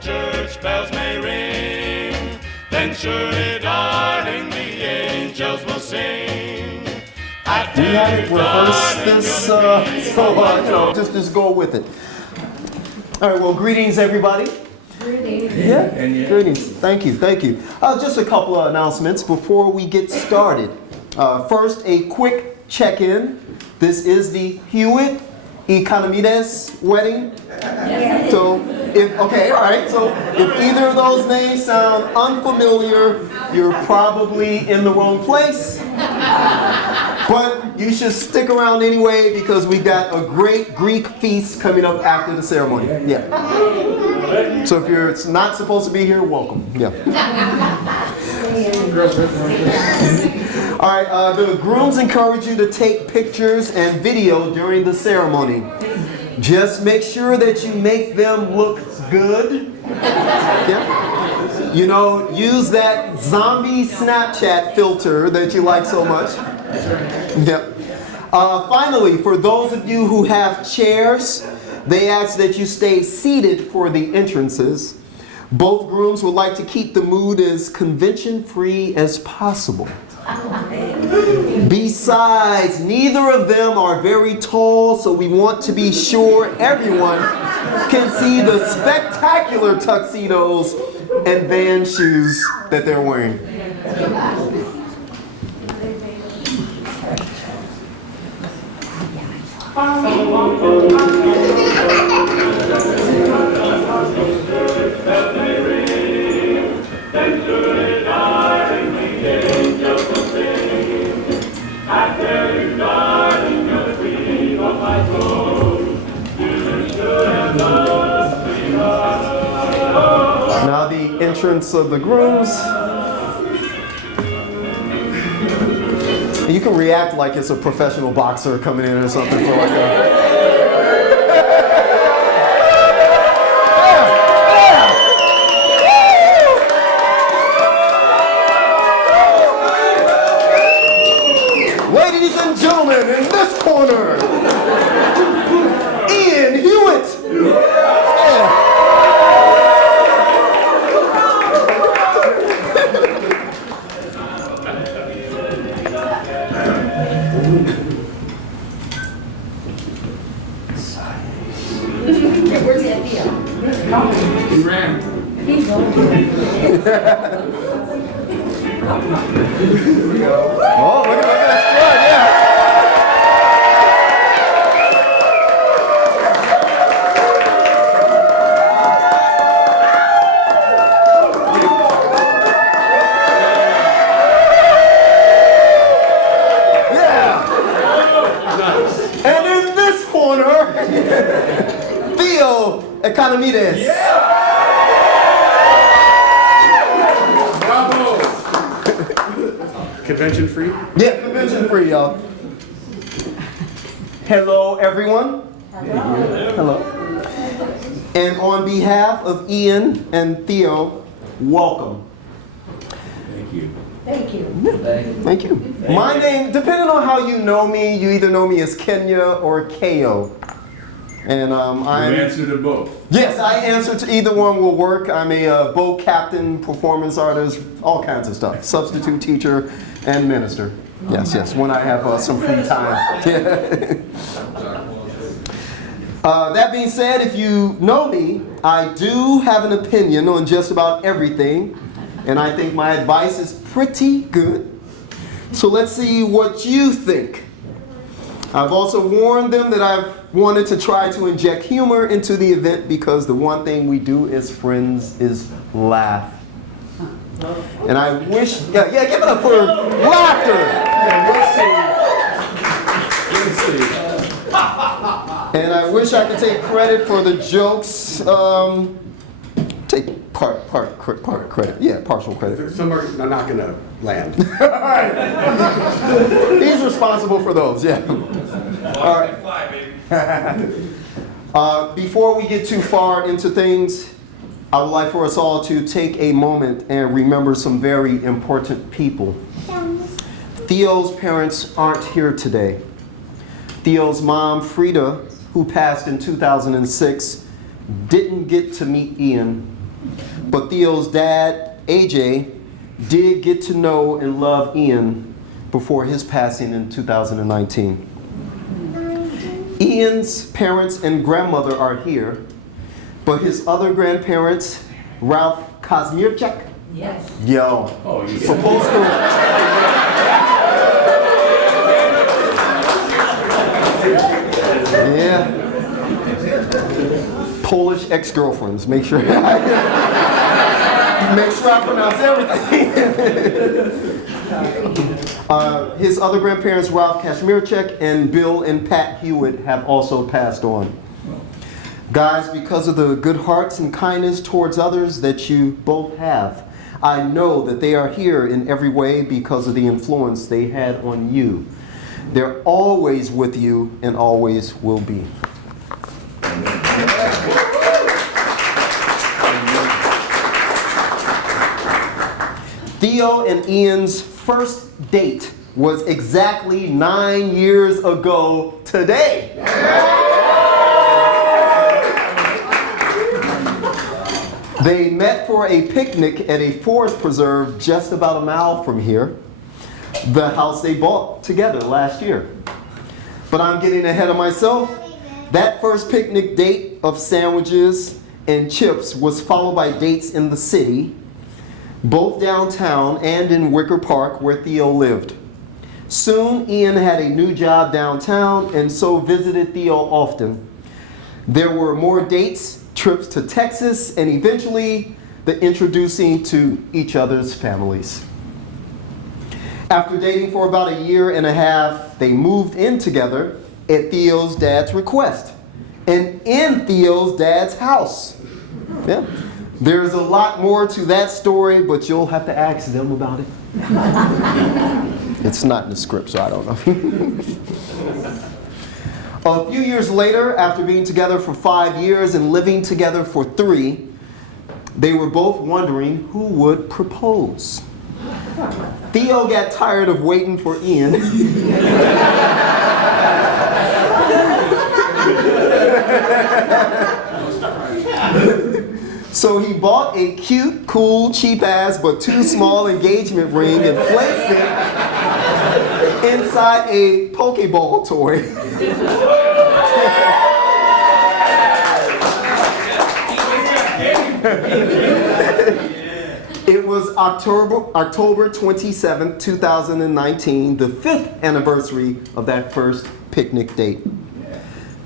Church bells may ring, then surely, darling, the angels will sing. We haven't rehearsed this, just go with it. All right, well, greetings, everybody. Greetings. Yeah, greetings. Thank you. Just a couple of announcements before we get started. First, a quick check-in. This is the Hewitt Economides wedding. So, So if either of those names sound unfamiliar, you're probably in the wrong place. But you should stick around anyway because we got a great Greek feast coming up after the ceremony. Yeah. So if you're not supposed to be here, welcome. Yeah. All right. The grooms encourage you to take pictures and video during the ceremony. Just make sure that you make them look good. Yeah. Use that zombie Snapchat filter that you like so much. Yep. Finally, for those of you who have chairs, they ask that you stay seated for the entrances. Both grooms would like to keep the mood as convention-free as possible. Besides, neither of them are very tall, so we want to be sure everyone can see the spectacular tuxedos and Van shoes that they're wearing. Now the entrance of the grooms. You can react like it's a professional boxer coming in or something for like a... Ladies and gentlemen, in this corner, Hewitt. Where's that Theo? He ran. He's over. Oh, look at that strut, yeah. And in this corner, Theo Economides. Bravo! Convention free? Yeah, convention free, y'all. Hello, everyone. Hello. And on behalf of Ian and Theo, welcome. Thank you. Thank you. Thank you. My name, depending on how you know me, you either know me as Kenya or Ko. And I'm... You answer to both. Yes, I answer to either one will work. I'm a boat captain, performance artist, all kinds of stuff. Substitute teacher and minister. Yes, when I have some free time. That being said, if you know me, I do have an opinion on just about everything. And I think my advice is pretty good. So let's see what you think. I've also warned them that I've wanted to try to inject humor into the event because the one thing we do as friends is laugh. And I wish, give it up for laughter. And I wish I could take credit for the jokes. Take part credit. Yeah, partial credit. Some are not going to land. He's responsible for those, yeah. All right. Before we get too far into things, I would like for us all to take a moment and remember some very important people. Theo's parents aren't here today. Theo's mom, Frida, who passed in 2006, didn't get to meet Ian, but Theo's dad, AJ, did get to know and love Ian before his passing in 2019. Ian's parents and grandmother are here, but his other grandparents, Ralph Kazmierczak, Yes. yo, Oh, you supposed to. Yeah. Polish ex-girlfriends. Make sure. Make sure I pronounce everything. His other grandparents, Ralph Kazmierczak and Bill and Pat Hewitt, have also passed on. Guys, because of the good hearts and kindness towards others that you both have, I know that they are here in every way because of the influence they had on you. They're always with you and always will be. Theo and Ian's first date was exactly 9 years ago today. They met for a picnic at a forest preserve just about a mile from here, the house they bought together last year. But I'm getting ahead of myself. That first picnic date of sandwiches and chips was followed by dates in the city, both downtown and in Wicker Park where Theo lived. Soon Ian had a new job downtown and so visited Theo often. There were more dates, trips to Texas, and eventually the introducing to each other's families. After dating for about a year and a half, they moved in together at Theo's dad's request and in Theo's dad's house. Yeah. There's a lot more to that story, but you'll have to ask them about it. It's not in the script, so I don't know. A few years later, after being together for 5 years and living together for 3, they were both wondering who would propose. Theo got tired of waiting for Ian. So he bought a cute, cool, cheap-ass, but too small engagement ring and placed it inside a Pokeball toy. It was October 27th, 2019, the 5th anniversary of that first picnic date.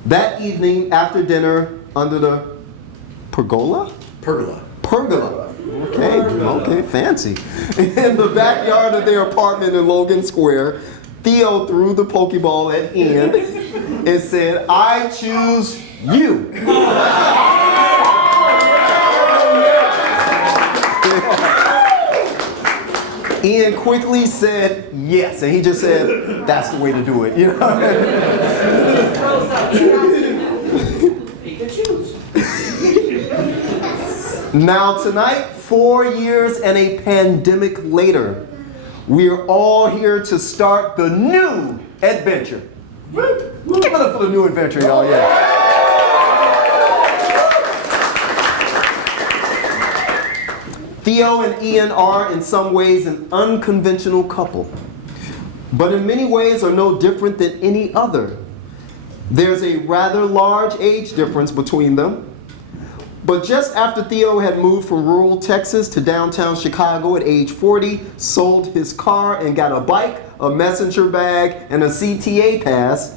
That evening, after dinner, under the pergola? Pergola. Pergola. Okay, fancy. In the backyard of their apartment in Logan Square, Theo threw the Pokeball at Ian and said, "I choose you." Ian quickly said yes, and he just said, "That's the way to do it," you know. Now tonight, 4 years and a pandemic later, we are all here to start the new adventure. Give it up for the new adventure, y'all, yeah. Theo and Ian are, in some ways, an unconventional couple, but in many ways are no different than any other. There's a rather large age difference between them, but just after Theo had moved from rural Texas to downtown Chicago at age 40, sold his car and got a bike, a messenger bag, and a CTA pass,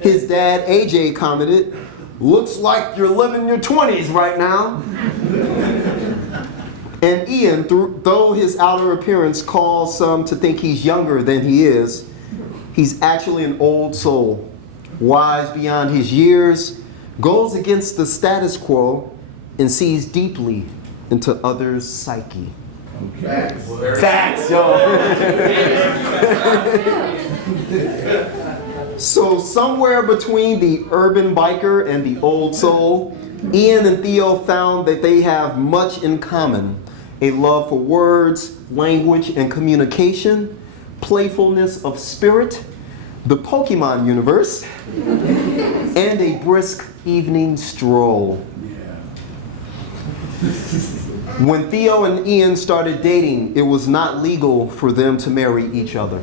his dad, AJ, commented, "Looks like you're living your 20s right now." And Ian, though his outer appearance calls some to think he's younger than he is, he's actually an old soul, wise beyond his years, goes against the status quo, and sees deeply into others' psyche. Facts, yo. So somewhere between the urban biker and the old soul, Ian and Theo found that they have much in common. A love for words, language, and communication, playfulness of spirit, the Pokemon universe, and a brisk evening stroll. When Theo and Ian started dating, it was not legal for them to marry each other.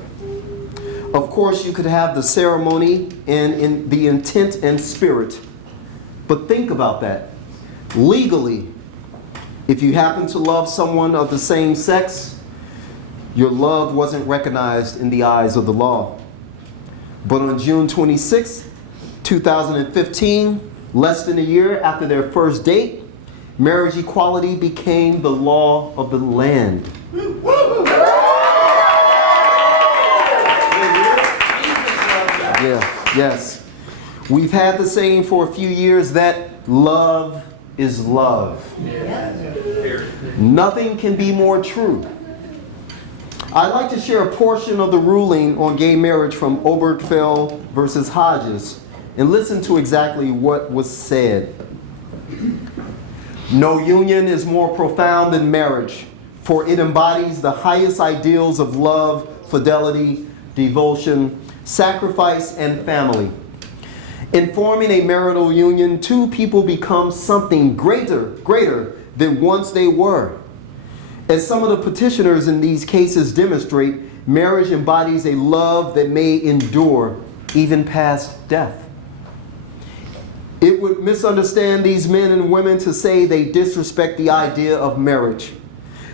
Of course, you could have the ceremony and in the intent and spirit, but think about that. Legally, if you happen to love someone of the same sex, your love wasn't recognized in the eyes of the law. But on June 26, 2015, less than a year after their first date, marriage equality became the law of the land. Yes. We've had the saying for a few years that love is love. Nothing can be more true. I'd like to share a portion of the ruling on gay marriage from Obergefell versus Hodges and listen to exactly what was said. No union is more profound than marriage, for it embodies the highest ideals of love, fidelity, devotion, sacrifice, and family. In forming a marital union, two people become something greater than once they were. As some of the petitioners in these cases demonstrate, marriage embodies a love that may endure even past death. It would misunderstand these men and women to say they disrespect the idea of marriage.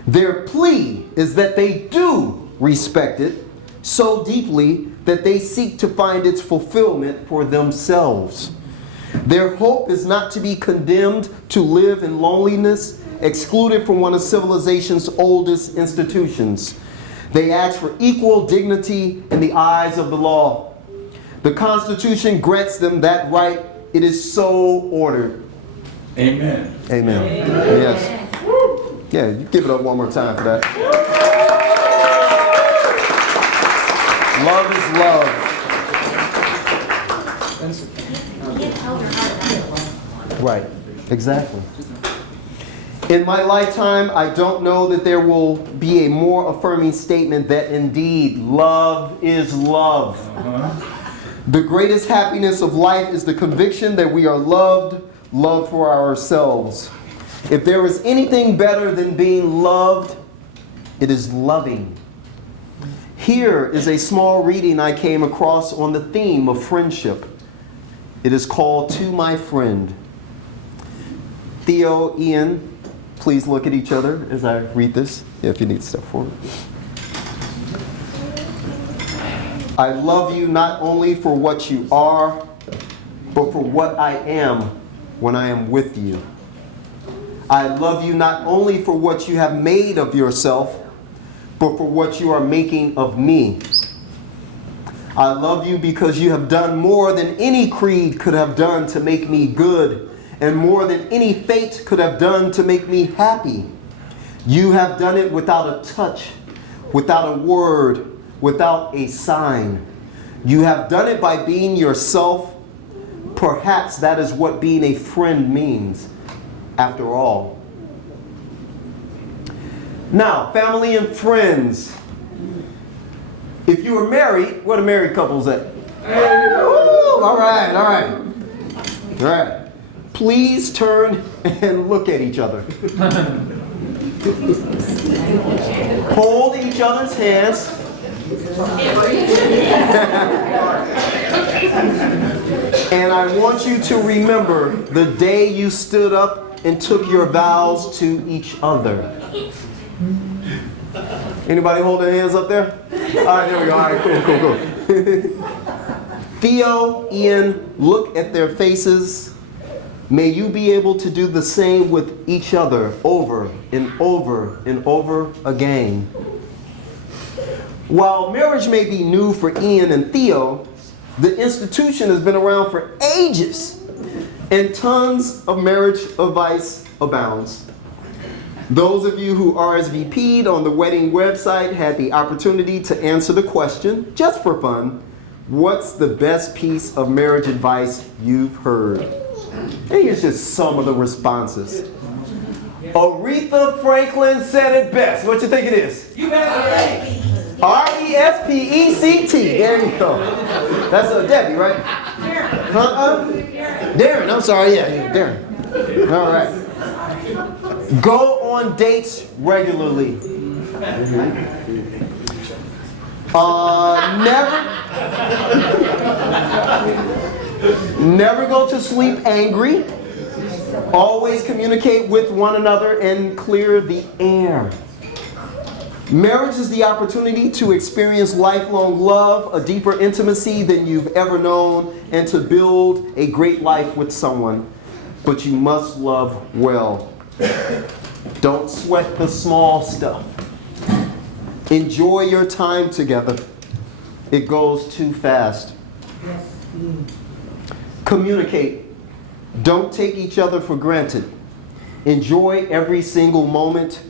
Their plea is that they do respect it so deeply that they seek to find its fulfillment for themselves. Their hope is not to be condemned to live in loneliness, excluded from one of civilization's oldest institutions. They ask for equal dignity in the eyes of the law. The Constitution grants them that right. It is so ordered. Amen. Amen. Yes. Yeah, you give it up one more time for that. Love is love. Right, exactly. In my lifetime, I don't know that there will be a more affirming statement that indeed love is love. The greatest happiness of life is the conviction that we are loved for ourselves. If there is anything better than being loved, it is loving. Here is a small reading I came across on the theme of friendship. It is called To My Friend. Theo, Ian, please look at each other as I read this, if you need to step forward. I love you not only for what you are, but for what I am when I am with you. I love you not only for what you have made of yourself, but for what you are making of me. I love you because you have done more than any creed could have done to make me good, and more than any fate could have done to make me happy. You have done it without a touch, without a word, without a sign. You have done it by being yourself. Perhaps that is what being a friend means, after all. Now, family and friends. If you are married, where the married couples at? Woo! All right. Please turn and look at each other. Hold each other's hands. And I want you to remember the day you stood up and took your vows to each other. Anybody hold their hands up there? All right, there we go. All right, cool. Theo, Ian, look at their faces. May you be able to do the same with each other over and over and over again. While marriage may be new for Ian and Theo, the institution has been around for ages, and tons of marriage advice abounds. Those of you who RSVP'd on the wedding website had the opportunity to answer the question, just for fun, what's the best piece of marriage advice you've heard? And here's just some of the responses. Aretha Franklin said it best. What you think it is? You better Respect. There you go. That's Debbie, right? Darren, I'm sorry. Yeah, Darren. All right. Go on dates regularly. Never go to sleep angry. Always communicate with one another and clear the air. Marriage is the opportunity to experience lifelong love, a deeper intimacy than you've ever known, and to build a great life with someone. But you must love well. Don't sweat the small stuff. Enjoy your time together. It goes too fast. Communicate. Don't take each other for granted. Enjoy every single moment.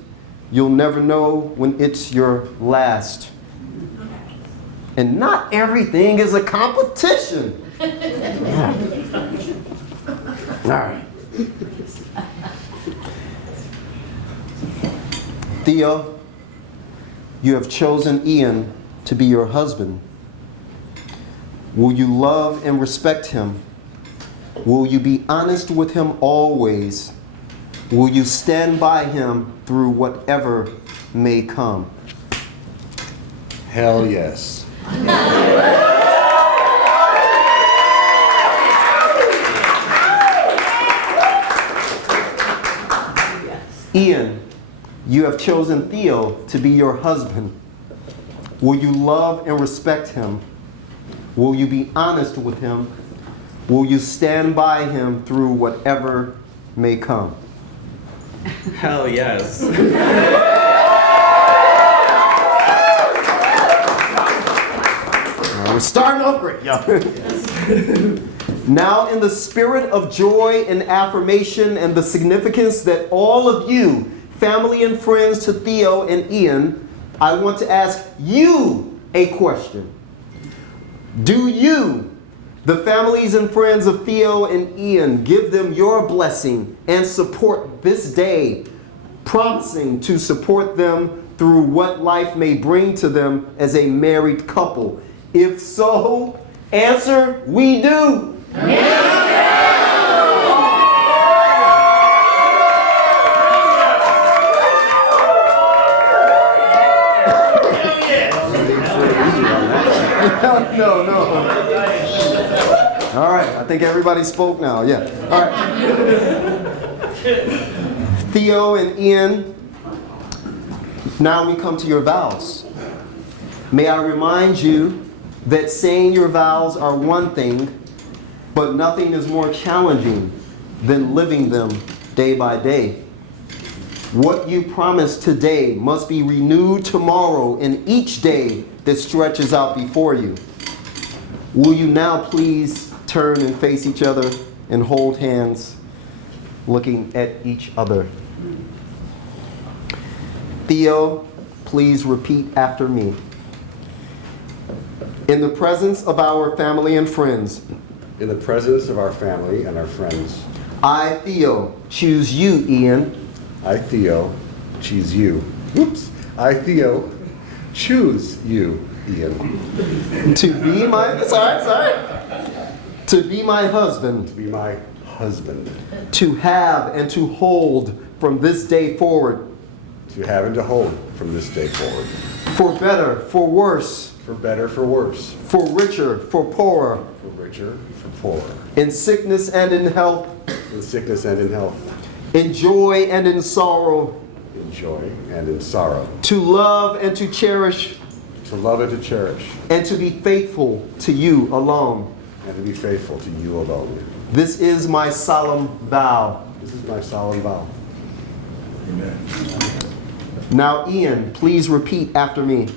You'll never know when it's your last. And not everything is a competition. Yeah. All right. Theo, you have chosen Ian to be your husband. Will you love and respect him? Will you be honest with him always? Will you stand by him through whatever may come? Hell yes. Ian, you have chosen Theo to be your husband. Will you love and respect him? Will you be honest with him? Will you stand by him through whatever may come? Hell yes. We're starting off great, y'all. Now, in the spirit of joy and affirmation and the significance that all of you, family and friends to Theo and Ian, I want to ask you a question. Do you, the families and friends of Theo and Ian, give them your blessing and support this day, promising to support them through what life may bring to them as a married couple? If so, answer, we do. No. All right, I think everybody spoke now. Yeah. All right. Theo and Ian, now we come to your vows. May I remind you that saying your vows are one thing, but nothing is more challenging than living them day by day. What you promise today must be renewed tomorrow and each day that stretches out before you. Will you now please turn and face each other and hold hands, looking at each other? Theo, please repeat after me. In the presence of our family and friends. In the presence of our family and our friends. I, Theo, choose you, Ian. I, Theo, choose you. Oops. I, Theo, choose you, Ian. To be my, To be my husband. To be my husband. To have and to hold from this day forward. To have and to hold from this day forward. For better, for worse. For better, for worse. For richer, for poorer. For richer, for poorer. In sickness and in health. In sickness and in health. In joy and in sorrow. In joy and in sorrow. To love and to cherish. To love and to cherish. And to be faithful to you alone. And to be faithful to you alone. This is my solemn vow. This is my solemn vow. Amen. Now, Ian, please repeat after me.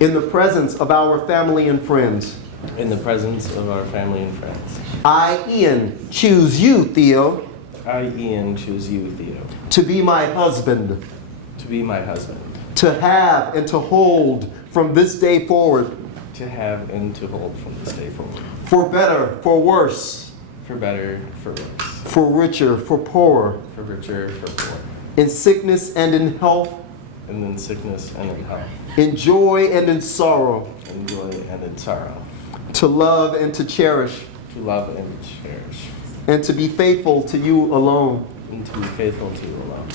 In the presence of our family and friends. In the presence of our family and friends. I, Ian, choose you, Theo. I, Ian, choose you, Theo. To be my husband. To be my husband. To have and to hold from this day forward. To have and to hold from this day forward. For better, for worse. For better, for worse. For richer, for poorer. For richer, for poorer. In sickness and in health. and in sickness and in health, in joy and in sorrow, in joy and in sorrow, to love and to cherish, to love and cherish, and to be faithful to you alone. and to be faithful to you alone.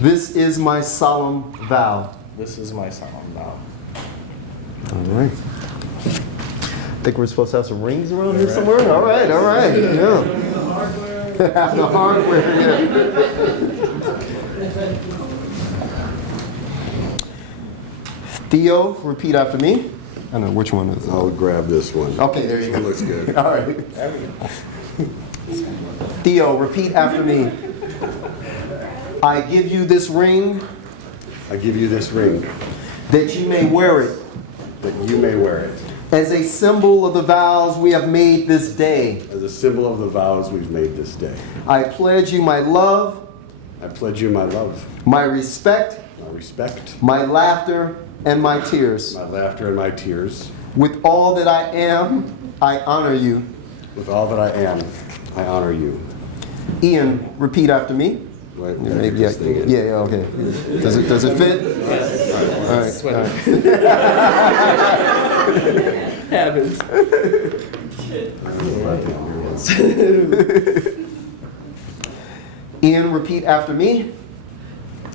This is my solemn vow. This is my solemn vow. All right. I think we're supposed to have some rings around here somewhere. All right, yeah. The hardware, yeah. Theo, repeat after me. I don't know which one is it. I'll grab this one. Okay, there you This go. one looks good. All right. Theo, repeat after me. I give you this ring I give you this ring that you may wear it that you may wear it as a symbol of the vows we have made this day. as a symbol of the vows we've made this day. I pledge you my love, I pledge you my love, my respect, my respect, my laughter, and my tears. my laughter, and my tears. With all that I am, I honor you. With all that I am, I honor you. Ian, repeat after me. Wait, Yeah, get this thing in. yeah, okay. Does it fit? All right. Sweater. Habits. Ian, repeat after me.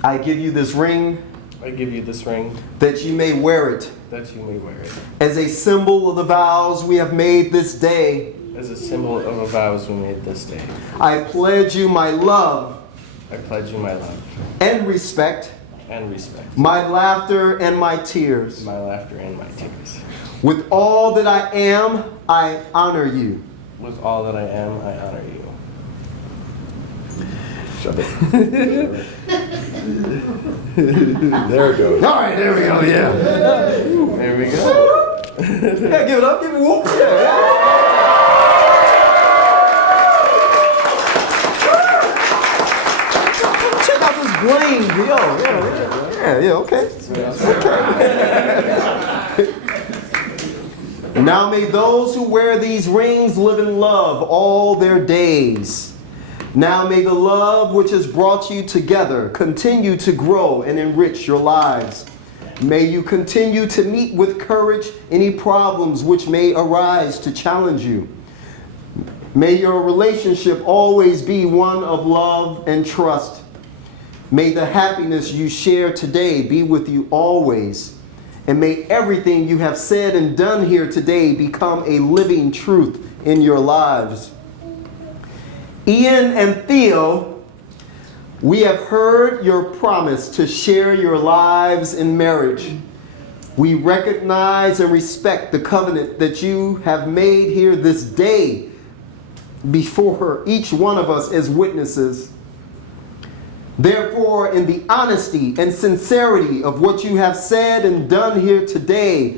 I give you this ring I give you this ring that you may wear it that you may wear it as a symbol of the vows we have made this day. as a symbol of the vows we made this day. I pledge you my love I pledge you my love and respect, and respect, my laughter and my tears. my laughter and my tears. With all that I am, I honor you. With all that I am, I honor you. Shut it. There it goes. All right, there we go, yeah. There we go. Yeah, give it up, give it whoop. Yeah. Check out this bling, yo. Yeah, okay. Now may those who wear these rings live in love all their days. Now may the love which has brought you together continue to grow and enrich your lives. May you continue to meet with courage any problems which may arise to challenge you. May your relationship always be one of love and trust. May the happiness you share today be with you always. And may everything you have said and done here today become a living truth in your lives. Ian and Theo, we have heard your promise to share your lives in marriage. We recognize and respect the covenant that you have made here this day before each one of us as witnesses. Therefore, in the honesty and sincerity of what you have said and done here today,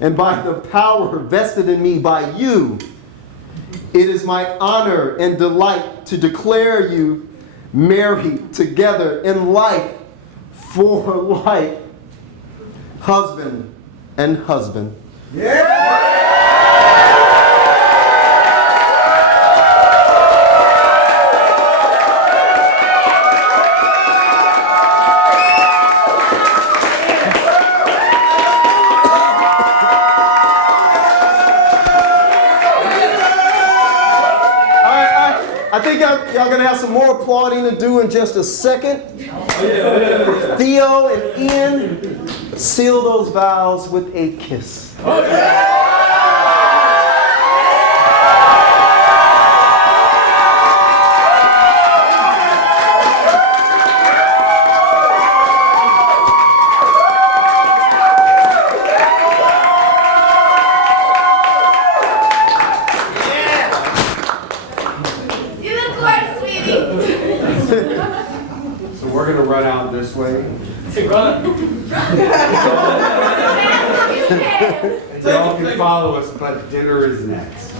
and by the power vested in me by you, it is my honor and delight to declare you married together in life for life, husband and husband. I think y'all gonna have some more applauding to do in just a second. Theo and Ian, seal those vows with a kiss. So we're going to run out this way. Y'all can follow us, but dinner is next.